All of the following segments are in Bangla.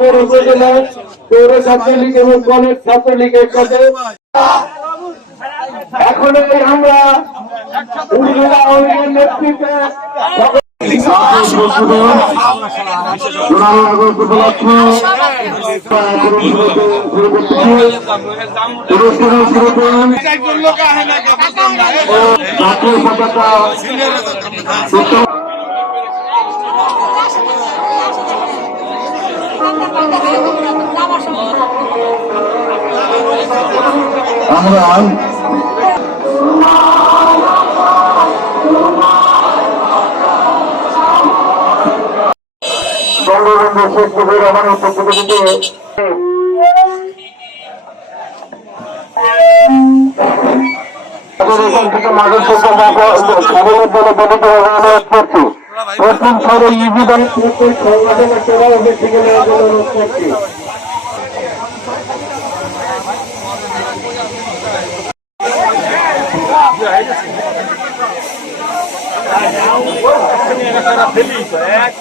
পৌর ছাত্রলীগ এবং কলেজ ছাত্রলীগের সাথে এখন আমরা আমরা বঙ্গবন্ধু শেখ মুজিবুর রহমানের পক্ষ থেকে এখান থেকে মাদক সাধারণ বলে বলিত অনুরোধ করছি। প্রথম সরে ইজিবাই প্রত্যেক সংগঠনের সেরা ওদের থেকে নেওয়ার জন্য অনুরোধ করছি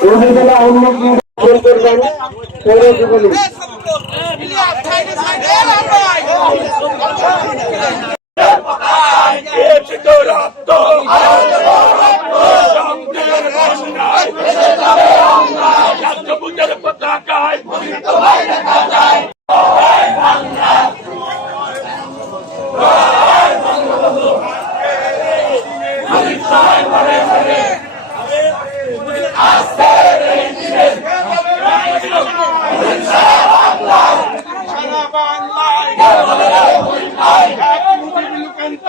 উপজেলা উন্নতি করবেন পৌর যুবলীগ সারা বাংলায় এক মুজিব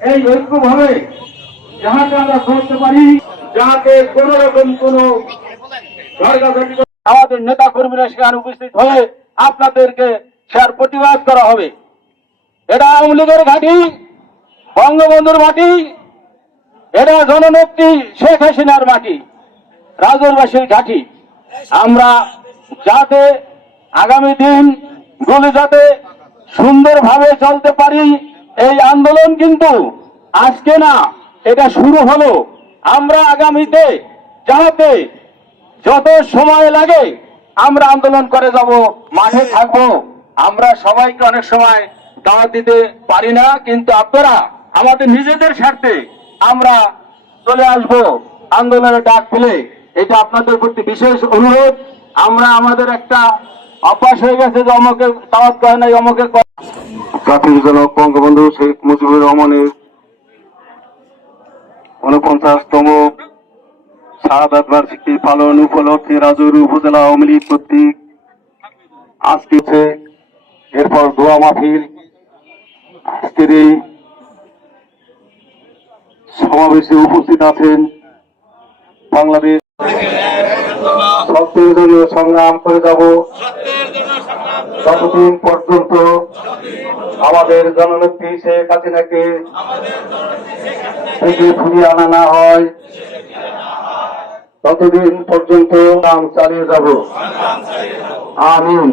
এই ঐক্যভাবে যাহাকে আমরা করতে পারি, যাহাকে কোন রকম কোন আমাদের নেতা কর্মীরা সেখানে উপস্থিত হয়ে আপনাদেরকে সেটার প্রতিবাদ করা হবে। এটা আওয়ামী লীগের ঘাঁটি, বঙ্গবন্ধুর মাটি, এটা জননেত্রী শেখ হাসিনার মাটি রাজনবাসীর ঘাঁটি। আমরা যাতে আগামী দিন গুলি যাতে সুন্দরভাবে চলতে পারি এই আন্দোলন কিন্তু আজকে না, এটা শুরু হলো। আমরা আগামীতে যাতে যত সময় লাগে, আমরা আন্দোলন করে যাব, মাঠে থাকব। আমরা সবাইকে অনেক সময় দাওয়াত দিতে পারি না, কিন্তু আপনারা আমাদের নিজেদের স্বার্থে আমরা চলে আসব। আন্দোলনের ডাক পেলে এটা আপনাদের প্রতি বিশেষ অনুরোধ। আমরা আমাদের একটা অভ্যাস হয়ে গেছে যে অমকে দাওয়াত করে নাই অমকে জাতির বঙ্গবন্ধু শেখ মুজিবুর রহমানের উনপঞ্চাশতম শাহাদাত বার্ষিকী পালন উপলক্ষে রাজুর উপজেলা আওয়ামী লীগ কর্তৃক আজকে এরপর দোয়া মাহফিল। আজকের এই সমাবেশে উপস্থিত আছেন বাংলাদেশ সত্যের জন্য সংগ্রাম করে যাব। ততদিন পর্যন্ত আমাদের জননেত্রী শেখ হাসিনাকে থেকে ফিরিয়ে আনা না হয়, ততদিন পর্যন্ত নাম চালিয়ে যাব। আমি আমিন।